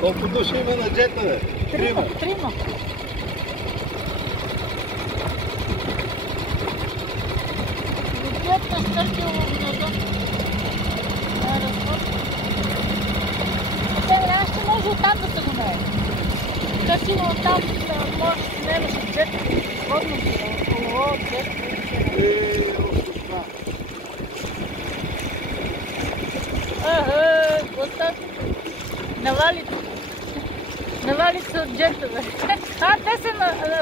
Колко души има на джета, бе? Трима. Летят на Стъркелово гнездо. Сега ще може оттам да се го наеме. Така сигурно там може да си наемаш от джет, водно колело, джет. Навали се от джета, бе. Те се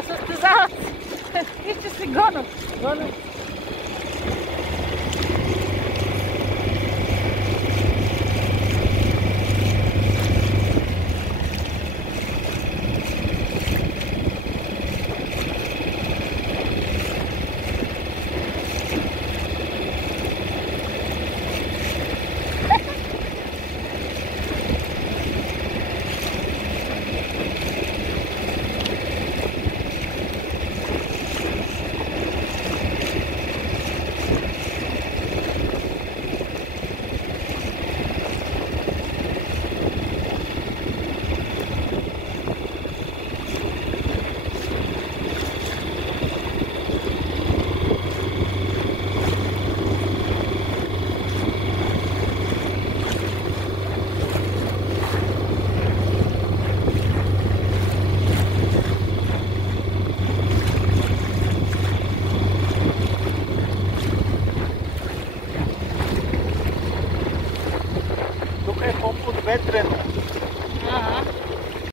състезават и ще се гонят.